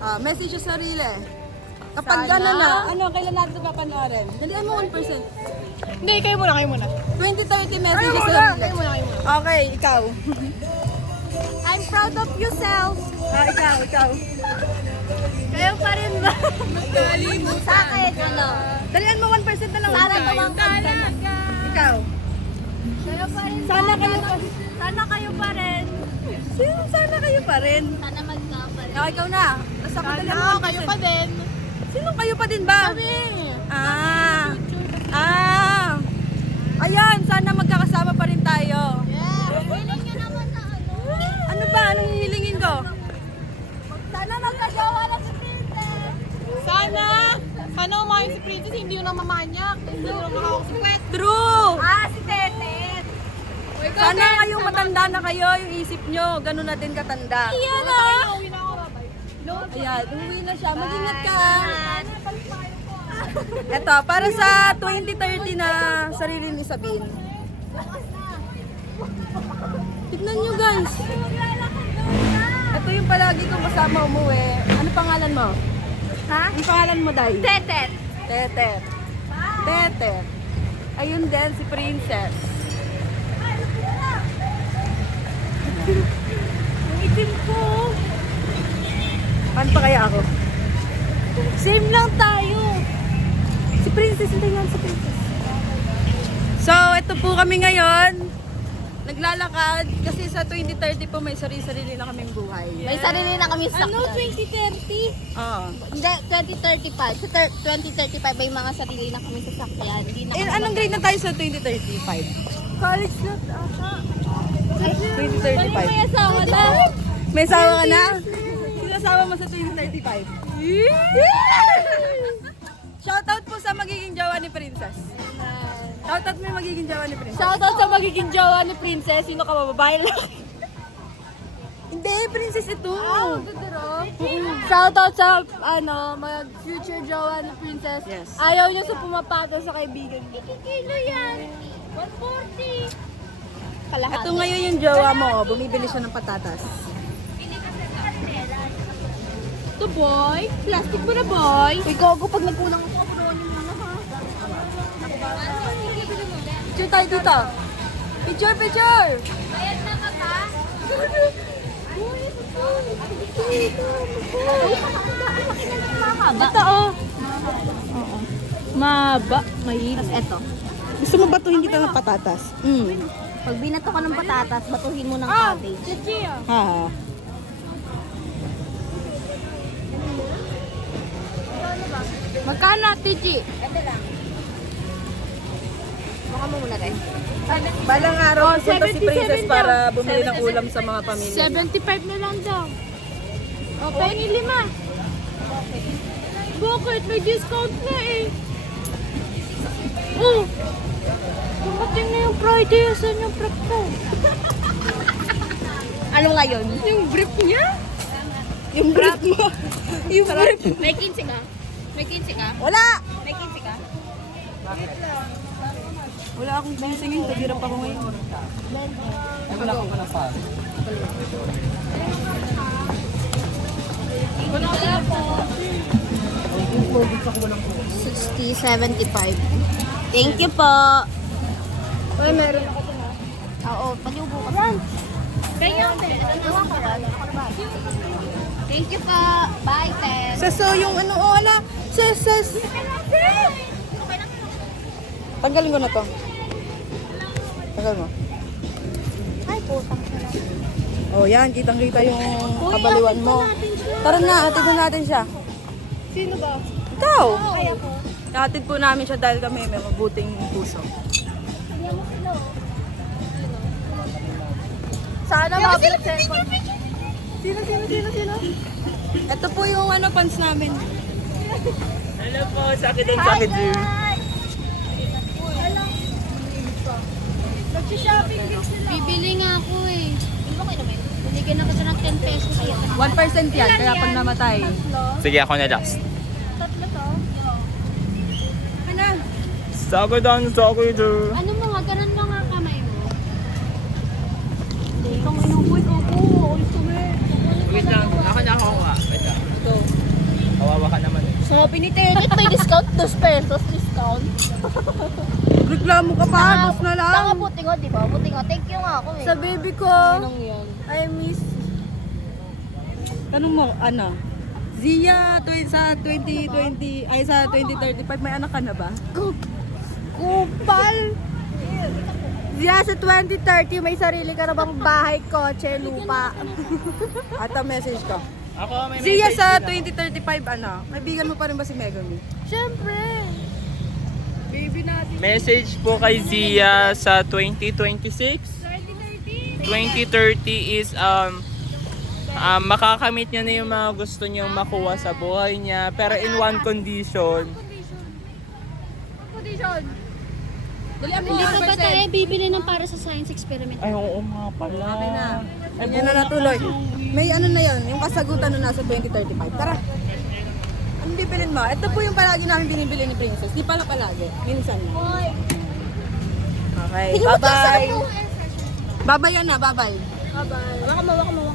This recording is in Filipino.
Message sa sarili. Kapag gano'n na, kailan natin ito papanoorin? Dalian mo 1%. Hindi, kayo muna. 20-30 messages sa sarili. Kayo muna. Okay, ikaw. I'm proud of yourself. Ikaw. Kayo pa rin ba? Sa akin, Dalian mo 1% na lang. Sana tumangkad ka na. Ikaw. Kayo pa rin. Sana kayo pa. Sana kayo pa rin. Sana kayo pa rin. Sana magkapal. Ikaw na. Basta ko dalian mo 1%. Kayo pa din. Sino kayo pa din ba? Kami. Ayan, sana magkakasama pa rin tayo. Yeah. Hiling nyo naman na Ano ba? Anong hihilingin ko? Sana magkajawa na si Princess. Sana umayos si Princess, hindi yun ang mamanyak. Hindi yun ang makakawak si Pwet. True! Si Tetet. Sana ngayong matanda na kayo, yung isip nyo, ganun na din katanda. Iyan na. Uwi na ako, babay. Ayan, uwi na siya. Mag-ingat ka. Eto, para sa 2030 na sarili ni Sabine. Tignan nyo guys. Ito yung palagi kong kasama umuwi. Ano pangalan mo? Ha? Ang pangalan mo, Day? Tetet. Tetet. Ayun din si Princess. Ang itim ko. Paano pa kaya ako? Same lang tayo. Si Princess, hindi nga si Princess. So, ito po kami ngayon. Naglalakad kasi sa 2030 po may sarili-sarili na kaming buhay. May sarili na kami sakyan. 2030? Oo. Hindi, 2035. Sa 2035 may mga sarili na kami sasakyan. Hindi na kami Anong grade na tayo sa 2035? College na ata. 2035. May asawa na. May asawa ka na? Sino asawa mo sa 2035? Shoutout po sa magiging jowa ni Princess. Shoutout mo yung magiging jowa ni Princess. Shoutout sa magiging jowa ni Princess. Sino ka ba? Babae lang. Hindi, Princess ito. Shoutout sa future jowa ni Princess. Yes. Ayaw niya sa pumapatol sa kaibigan niya. Kilo yan. 140. Ito ngayon yung jowa mo. Bumibili siya ng patatas. Ito boy. Plastic mo na boy. Uy, gogo. Pag nagkulang ako, punuan yung mga ha. Picture tayo dito. Picture! Bayad na ka ba? Ito oh. Maba. Mahirap. Ito. Gusto mo batuhin kita ng patatas? Pag binato ka ng patatas, batuhin mo ng cabbage. Ha. Magkano, Tiji? Ito lang. Baka mo muna rin. Balang araw Oh, pupunta si 77 Princess daw. para bumili ng ulam sa mga pamilya. 75 na lang daw. O, pengi 5. Bakit? May discount na eh. Oh! Dumating na yung Friday. Asan yung prep ko? Ano ngayon? Yung brief niya? Yung brief mo. Yung brief. May 15 ka? May 15 ka? Wala! May 15 ka? Wala akong binisingin. Tagirap ako ngayon. Wala ko pa na pa. Wala po. 60, 75. Thank you po. Uy, meron ako ito. Oo, pag-ubo ka. Yan. Kaya Thank you po. Bye, Tess. Saso yung ano, wala. Ses. Tanggalin ko na to. Tanggal mo. Ay, putang. Oh, yan. Kitang-kita yung kabaliwan mo. Tara na, hatid na natin siya. Sino ba? Ikaw! Kaya po. Hatid po namin siya dahil kami may mabuting puso. Sana mabalik cellphone. Sino? Ito po yung pants namin. Hello po, sakit din, sakit din. Nag-shopping din sila. Bibili nga ako eh. Hindi mo kayo naman. Binigyan ako siya ng 10 pesos. 1% yan, kaya pag namatay. Sige, ako na last. Tatlo to? Ano? Sagodan, sagodan. Ano mo nga, ganun mo nga kamay mo. Hindi kang inubuit ako. Ulit ko eh. Wait lang, ako na ako. Wait lang. Ito. Sa pinitilit, may discount, 2 pesos discount. Reklamo ka pa, dos na lang. Saka buti nga, di ba? Buti nga, thank you nga ako eh. Sa baby ko, Anong yan? I miss. Tanong mo, ano? Zia, sa 2020, ay sa 2035, may anak ka na ba? Kupal! Zia, sa 2030, may sarili ka na bang bahay, kotse, lupa? At ang message ko. Ako, may Zia, message sa din 2035, ano? Kaibigan mo pa rin ba si Megami? Siyempre! Baby natin. Message po kay Zia sa 2026. 2030 is makakamit niya na yung mga gusto niyang makuha sa buhay niya, pero in one condition. Condition! Hindi pa ba tayo bibili ng para sa science experiment? Ay, oo nga pala. Ay, Yan na natuloy. May ano na yun, yung kasagutan na nasa 2035. Tara! Ano bibilin mo? Ito po yung palagi namin binibili ni Princess. Di pala palagi. Minsan lang. Okay, bye-bye. Bye-bye yan na, bye-bye. Bye-bye.